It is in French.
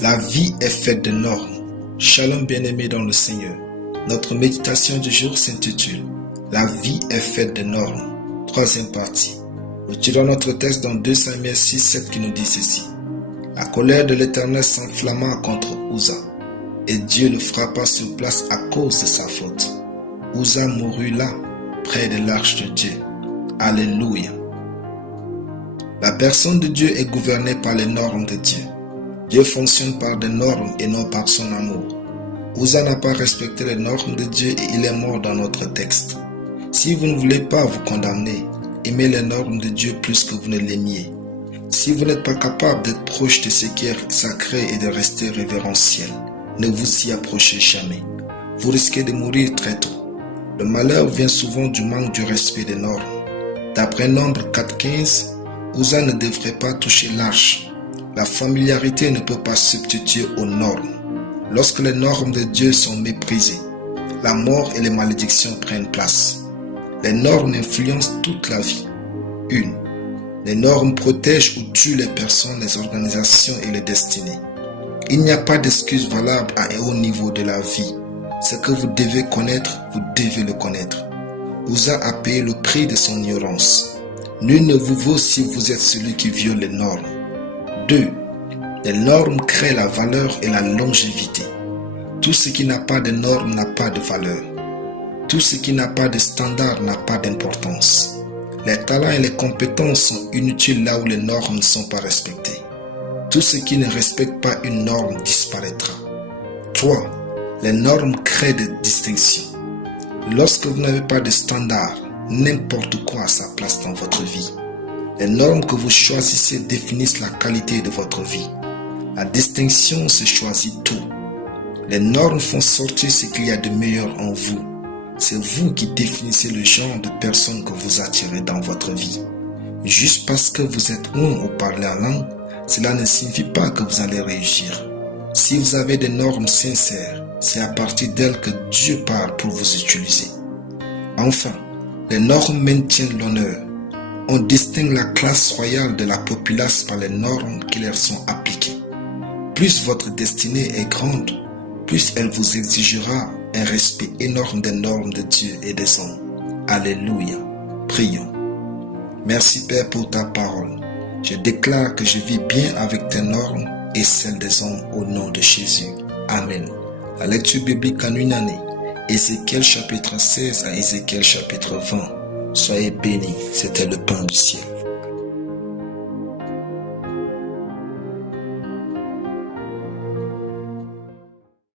La vie est faite de normes. Shalom bien-aimés dans le Seigneur. Notre méditation du jour s'intitule « La vie est faite de normes ». Troisième partie. Nous tirons notre texte dans 2 Samuel 6, 7 qui nous dit ceci. La colère de l'Éternel s'enflamma contre Uza, et Dieu le frappa sur place à cause de sa faute. Uza mourut là, près de l'arche de Dieu. Alléluia. La personne de Dieu est gouvernée par les normes de Dieu. Dieu fonctionne par des normes et non par son amour. Uza n'a pas respecté les normes de Dieu et il est mort dans notre texte. Si vous ne voulez pas vous condamner, aimez les normes de Dieu plus que vous ne l'aimiez. Si vous n'êtes pas capable d'être proche de ce qui est sacré et de rester révérentiel, ne vous y approchez jamais. Vous risquez de mourir très tôt. Le malheur vient souvent du manque du respect des normes. D'après Nombre 4.15, Uza ne devrait pas toucher l'arche. La familiarité ne peut pas se substituer aux normes. Lorsque les normes de Dieu sont méprisées, la mort et les malédictions prennent place. Les normes influencent toute la vie. 1. Les normes protègent ou tuent les personnes, les organisations et les destinées. Il n'y a pas d'excuse valable à un haut niveau de la vie. Ce que vous devez connaître, vous devez le connaître. Uza a payé le prix de son ignorance. Nul ne vous vaut si vous êtes celui qui viole les normes. 2. Les normes créent la valeur et la longévité. Tout ce qui n'a pas de normes n'a pas de valeur. Tout ce qui n'a pas de standard n'a pas d'importance. Les talents et les compétences sont inutiles là où les normes ne sont pas respectées. Tout ce qui ne respecte pas une norme disparaîtra. 3. Les normes créent des distinctions. Lorsque vous n'avez pas de standard, n'importe quoi a sa place dans votre vie. Les normes que vous choisissez définissent la qualité de votre vie. La distinction se choisit tout. Les normes font sortir ce qu'il y a de meilleur en vous. C'est vous qui définissez le genre de personne que vous attirez dans votre vie. Juste parce que vous êtes bon au parler en langue, cela ne signifie pas que vous allez réussir. Si vous avez des normes sincères, c'est à partir d'elles que Dieu parle pour vous utiliser. Enfin, les normes maintiennent l'honneur. On distingue la classe royale de la populace par les normes qui leur sont appliquées. Plus votre destinée est grande, plus elle vous exigera un respect énorme des normes de Dieu et des hommes. Alléluia. Prions. Merci Père pour ta parole. Je déclare que je vis bien avec tes normes et celles des hommes au nom de Jésus. Amen. La lecture biblique en une année. Ézéchiel chapitre 16 à Ézéchiel chapitre 20. Soyez bénis, c'était le pain du ciel.